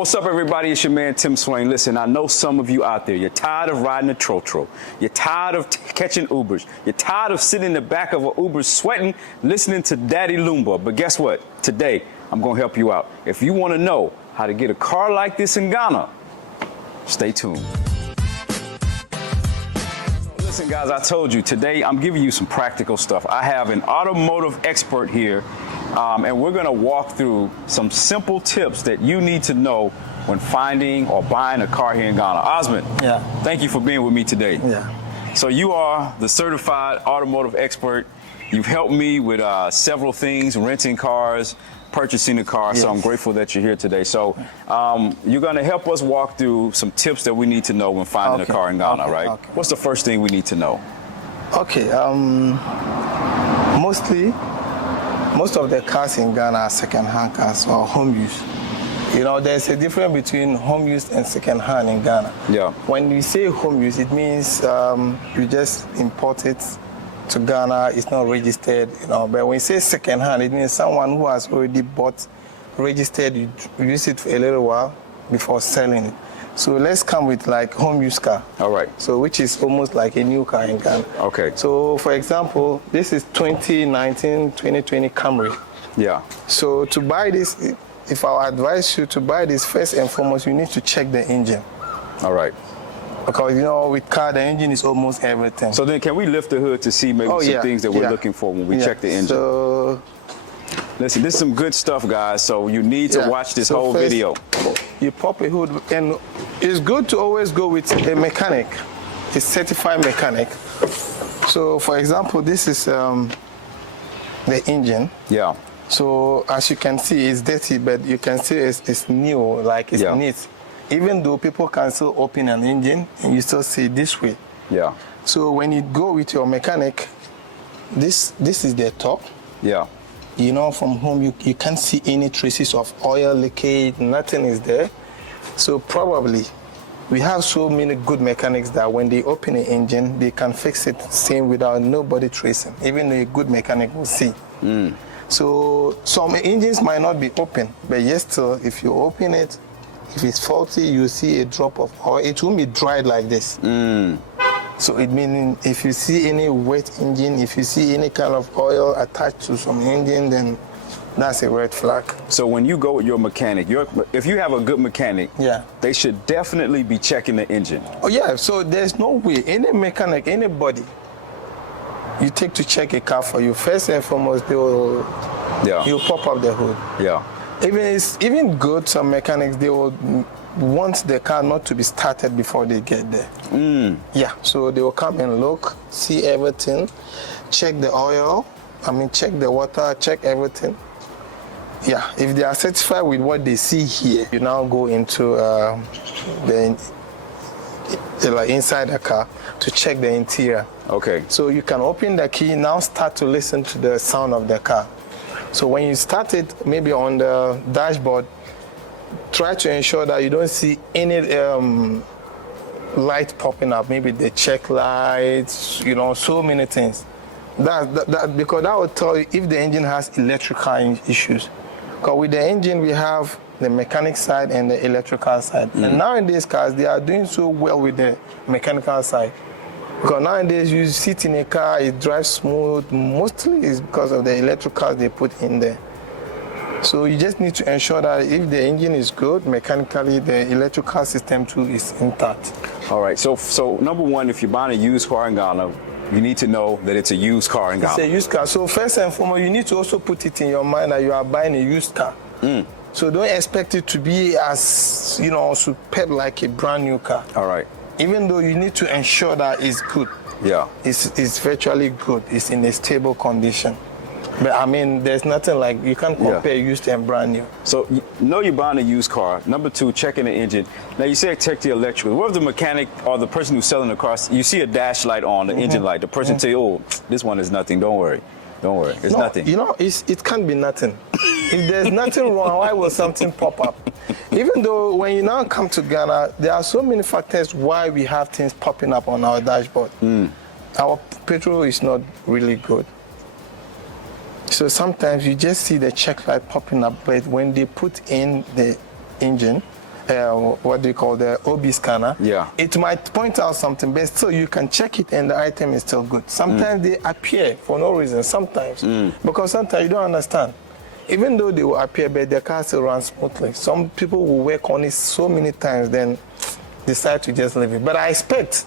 What's up, everybody? It's your man, Tim Swain. Listen, I know some of you out there, you're tired of riding a Trotro. You're tired of catching Ubers. You're tired of sitting in the back of an Uber sweating, listening to Daddy Lumba. But guess what? Today, I'm going to help you out. If you want to know how to get a car like this in Ghana, stay tuned. Listen, guys, I told you, today I'm giving you some practical stuff. I have an automotive expert here, and we're going to walk through some simple tips that you need to know when finding or buying a car here in Ghana. Osman, thank you for being with me today. So you are the certified automotive expert. You've helped me with several things, renting cars, purchasing a car, so I'm grateful that you're here today. So you're going to help us walk through some tips that we need to know when finding a car in Ghana, right? What's the first thing we need to know? Most of the cars in Ghana are second-hand cars or home use. You know, there's a difference between home use and second-hand in Ghana. When we say home use, it means you just import it to Ghana, it's not registered, you know. But when you say second-hand, it means someone who has already bought, registered, you use it for a little while before selling it. So let's come with like home use car. All right. So which is almost like a new car in Ghana. Okay. So for example, this is 2019, 2020 Camry. So to buy this, if I advise you to buy this, first and foremost, you need to check the engine. All right. Because, you know, with car, the engine is almost everything. So then can we lift the hood to see maybe some things that we're looking for when we check the engine? So, listen, this is some good stuff, guys, so you need to watch this whole video. You pop a hood, and it's good to always go with a mechanic, a certified mechanic. So, for example, this is the engine. So, as you can see, it's dirty, but you can see it's new, like it's neat. Even though people can still open an engine, and you still see it this way. So when you go with your mechanic, this is the top. You know, from home, you can't see any traces of oil leakage, nothing is there. So probably, we have so many good mechanics that when they open an engine, they can fix it same without nobody tracing, even a good mechanic will see. So some engines might not be open, but yes, still, if you open it, if it's faulty, you see a drop of oil. It won't be dried like this. So it means if you see any wet engine, if you see any kind of oil attached to some engine, then that's a red flag. So when you go with your mechanic, if you have a good mechanic, they should definitely be checking the engine. So there's no way any mechanic, anybody you take to check a car for you, first and foremost, they will you'll pop up the hood. It's even good, some mechanics, they will want the car not to be started before they get there. So they will come and look, see everything, check the oil, check the water, check everything. If they are satisfied with what they see here, you now go into inside the car to check the interior. So you can open the key, now start to listen to the sound of the car. So when you start it, maybe on the dashboard, try to ensure that you don't see any light popping up, maybe the check lights, you know, so many things. Because that will tell you if the engine has electrical issues. Because with the engine, we have the mechanic side and the electrical side. And nowadays, cars, they are doing so well with the mechanical side. Because nowadays you sit in a car, it drives smooth. Mostly it's because of the electricals they put in there. So you just need to ensure that if the engine is good, mechanically the electrical system too is intact. All right, so number one, if you're buying a used car in Ghana, you need to know that it's a used car in Ghana. It's a used car. So first and foremost, you need to also put it in your mind that you are buying a used car. So don't expect it to be as, you know, superb like a brand new car. All right. Even though you need to ensure that it's good. It's virtually good. It's in a stable condition. But there's nothing like, you can't compare used and brand new. So you know you're buying a used car. Number two, checking the engine. Now you say check the electrical. What if the mechanic or the person who's selling the car, you see a dash light on, the engine light, the person tell you, oh, this one is nothing, don't worry. It's nothing. You know, it can't be nothing. If there's nothing wrong, why will something pop up? Even though when you now come to Ghana, there are so many factors why we have things popping up on our dashboard. Our petrol is not really good. So sometimes you just see the check light popping up, but when they put in the engine, what do you call the OB scanner, Yeah. it might point out something, but still you can check it and the item is still good. Sometimes they appear for no reason, sometimes, because sometimes you don't understand. Even though they will appear, but the car still runs smoothly. Some people will work on it so many times, then decide to just leave it. But I expect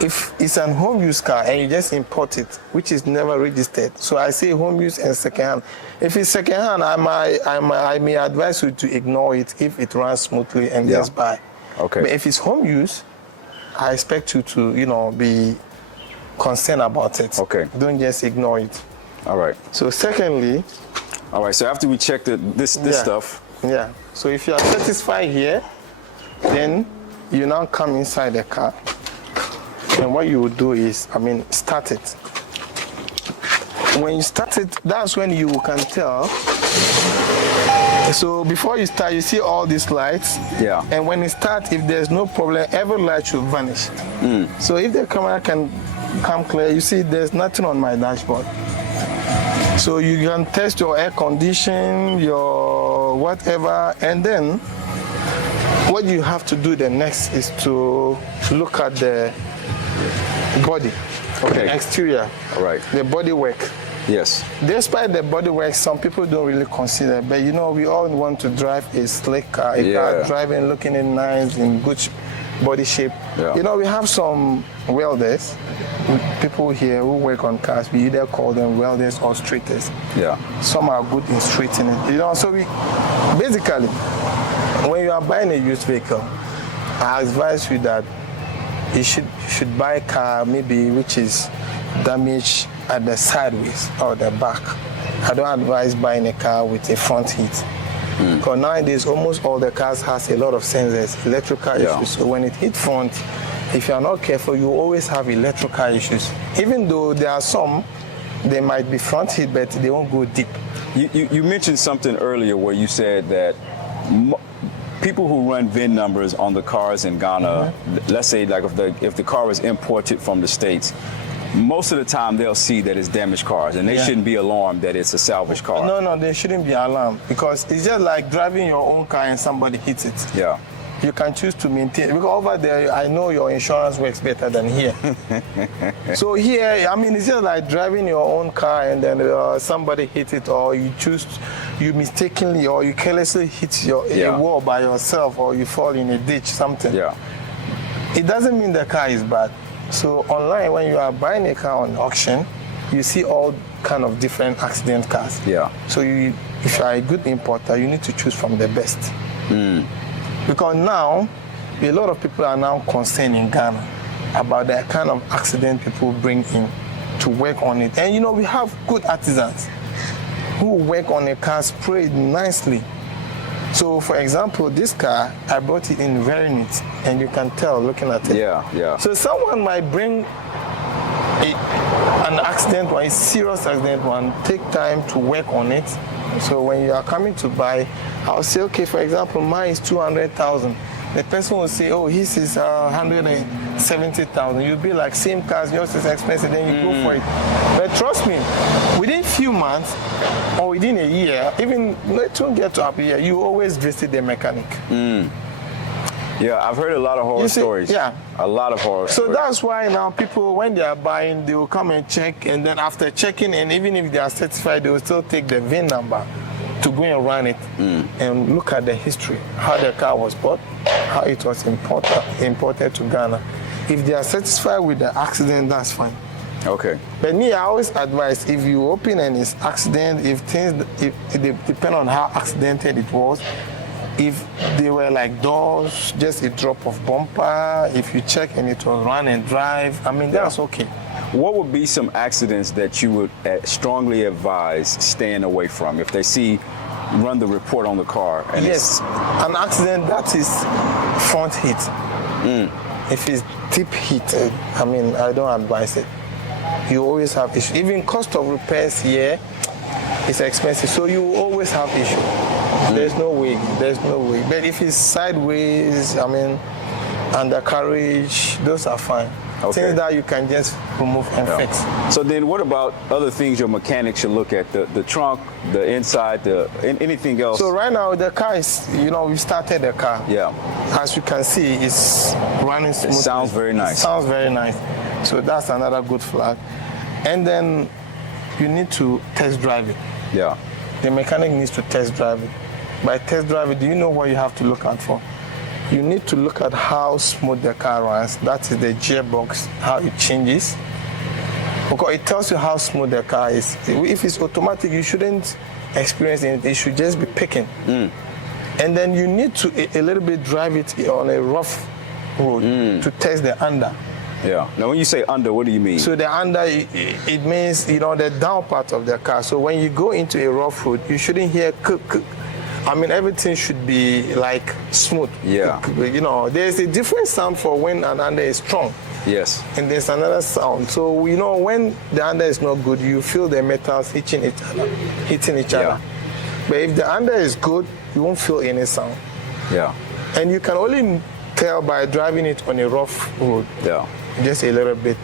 if it's an home use car and you just import it, which is never registered, so I say home use and second hand. If it's second hand, I may advise you to ignore it if it runs smoothly and just buy. Okay. But if it's home use, I expect you to, be concerned about it. Okay. Don't just ignore it. All right. So secondly, All right. So after we check this stuff. Yeah. So if you are satisfied here, then you now come inside the car. And what you will do is, start it. When you start it, that's when you can tell. So before you start, you see all these lights. Yeah. And when you start, if there's no problem, every light should vanish. So if the camera can come clear, you see there's nothing on my dashboard. So you can test your air condition, your whatever, and then what you have to do the next is to look at the body, Okay. the exterior, All right. the body work. Yes. Despite the body work, some people don't really consider, but we all want to drive a slick car, Yeah. car driving, looking in nice, in good body shape. Yeah. We have some welders, people here who work on cars. We either call them welders or straighters. Yeah. Some are good in straightening. So we basically, when you are buying a used vehicle, I advise you that you should buy a car maybe which is damaged at the sideways or the back. I don't advise buying a car with a front heat. Because nowadays almost all the cars has a lot of sensors, electrical issues. So when it hits front, if you are not careful, you always have electrical issues. Even though there are some, they might be front hit, but they won't go deep. You mentioned something earlier where you said that people who run VIN numbers on the cars in Ghana, let's say like if the car is imported from the States, most of the time they'll see that it's damaged cars and they shouldn't be alarmed that it's a salvage car. No, they shouldn't be alarmed because it's just like driving your own car and somebody hits it. Yeah. You can choose to maintain, because over there, I know your insurance works better than here. So here, it's just like driving your own car and then somebody hits it, or you mistakenly or you carelessly hit a wall by yourself, or you fall in a ditch, something. Yeah. It doesn't mean the car is bad. So online, when you are buying a car on auction, you see all kind of different accident cars. Yeah. So if you are a good importer, you need to choose from the best. Because now, a lot of people are now concerned in Ghana about the kind of accident people bring in to work on it. And we have good artisans who work on a car, spray it nicely. So for example, this car, I brought it in very neat, and you can tell looking at it. Yeah. So someone might bring an accident one, a serious accident one, take time to work on it. So when you are coming to buy, I'll say, okay, for example, mine is 200,000. The person will say, oh, his is 170,000. You'll be like, same cars, yours is expensive, then you go for it. But trust me, within a few months or within a year, even it won't get to up a year, you always visit the mechanic. Yeah, I've heard a lot of horror stories. Yeah. A lot of horror So stories. that's why now people, when they are buying, they will come and check, and then after checking, and even if they are certified, they will still take the VIN number to go and run it and look at the history, how the car was bought, how it was imported to Ghana. If they are satisfied with the accident, that's fine. Okay. But me, I always advise, if you open and it's accident, if they depend on how accidented it was, if they were like doors, just a drop of bumper, if you check and it was run and drive, that's okay. What would be some accidents that you would strongly advise staying away from if they run the report on the car? And Yes, an accident that is front hit. If it's deep hit, I don't advise it. You always have issues. Even cost of repairs here is expensive, so you will always have issues. There's no way. But if it's sideways, undercarriage, those are fine. Okay. Things that you can just remove and fix. So then what about other things your mechanic should look at? The trunk, the inside, anything else? So right now the car is, we started the car. Yeah. As you can see, it's running smoothly. It sounds very nice. It sounds very nice. So that's another good flag. And then you need to test drive it. Yeah. The mechanic needs to test drive it. By test drive it, do you know what you have to look out for? You need to look at how smooth the car runs. That is the gearbox, how it changes. Because it tells you how smooth the car is. If it's automatic, you shouldn't experience it. It should just be picking. And then you need to a little bit drive it on a rough road to test the under. Yeah. Now, when you say under, what do you mean? So the under, it means, the down part of the car. So when you go into a rough road, you shouldn't hear everything should be like smooth. Yeah. There's a different sound for when an under is strong. Yes. And there's another sound. So, when the under is not good, you feel the metals hitting each other. But if the under is good, you won't feel any sound. Yeah. And you can only tell by driving it on a rough road. Yeah. Just a little bit.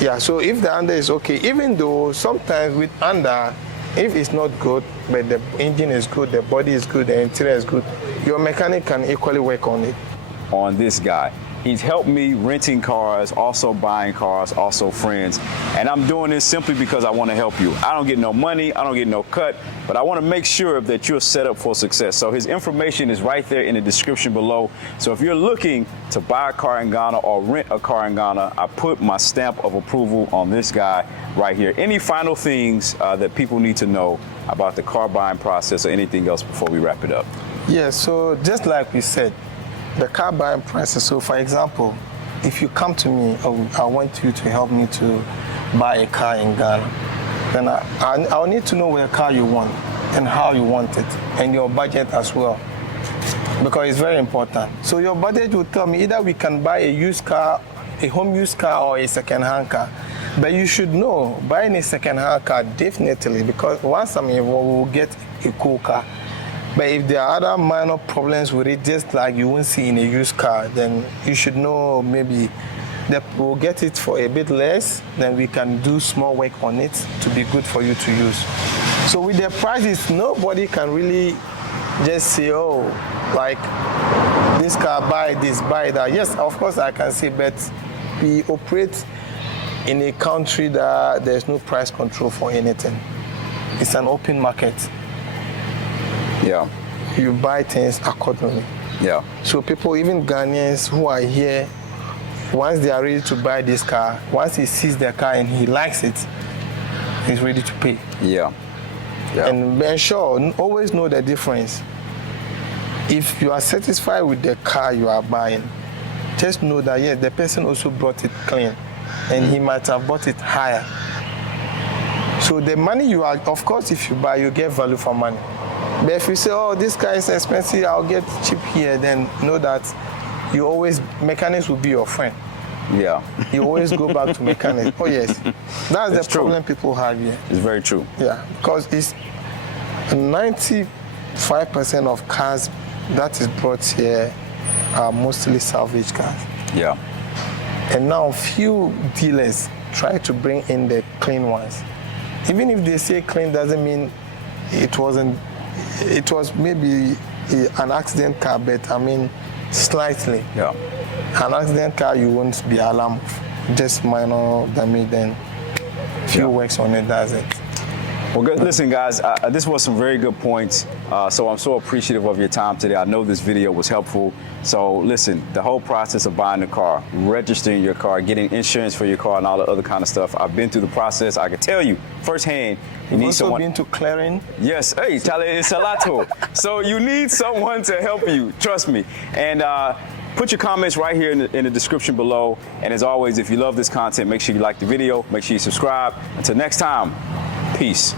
Yeah, so if the under is okay, even though sometimes with under, if it's not good, but the engine is good, the body is good, the interior is good, your mechanic can equally work on it. On this guy. He's helped me renting cars, also buying cars, also friends. And I'm doing this simply because I want to help you. I don't get no money, I don't get no cut, but I want to make sure that you're set up for success. So his information is right there in the description below. So if you're looking to buy a car in Ghana or rent a car in Ghana, I put my stamp of approval on this guy right here. Any final things that people need to know about the car buying process or anything else before we wrap it up? Yeah, so just like we said, the car buying process. So for example, if you come to me, I want you to help me to buy a car in Ghana, then I'll need to know what car you want and how you want it and your budget as well, because it's very important. So your budget will tell me either we can buy a used car, a home used car, or a second-hand car. But you should know, buying a second-hand car definitely, because once I'm involved, we'll get a cool car. But if there are other minor problems with it, just like you won't see in a used car, then you should know maybe that we'll get it for a bit less, then we can do small work on it to be good for you to use. So with the prices, nobody can really just say, this car, buy this, buy that. Yes, of course I can say, but we operate in a country that there's no price control for anything. It's an open market. Yeah. You buy things accordingly. Yeah. So people, even Ghanaians who are here, once they are ready to buy this car, once he sees the car and he likes it, he's ready to pay. Yeah. Yeah. And be sure, always know the difference. If you are satisfied with the car you are buying, just know that yes, the person also bought it clean, and he might have bought it higher. So the money you are, of course, if you buy, you get value for money. But if you say, this car is expensive, I'll get cheap here, then know that mechanics will be your friend. Yeah. You always go back to mechanics. Oh, yes. That's the problem people have here. It's very true. Yeah, because it's 95% of cars that is brought here are mostly salvage cars. Yeah. And now few dealers try to bring in the clean ones. Even if they say clean, doesn't mean it wasn't. It was maybe an accident car, but slightly. Yeah. An accident car, you won't be alarmed. Just minor damage, then few works on it, that's it. Well, good. Listen, guys, this was some very good points. So I'm so appreciative of your time today. I know this video was helpful. So listen, the whole process of buying a car, registering your car, getting insurance for your car, and all the other kind of stuff, I've been through the process. I can tell you firsthand, you need someone. You've also been to clearing? Yes. Hey, Tale Salato. So you need someone to help you. Trust me. And put your comments right here in the description below. And as always, if you love this content, make sure you like the video. Make sure you subscribe. Until next time, peace.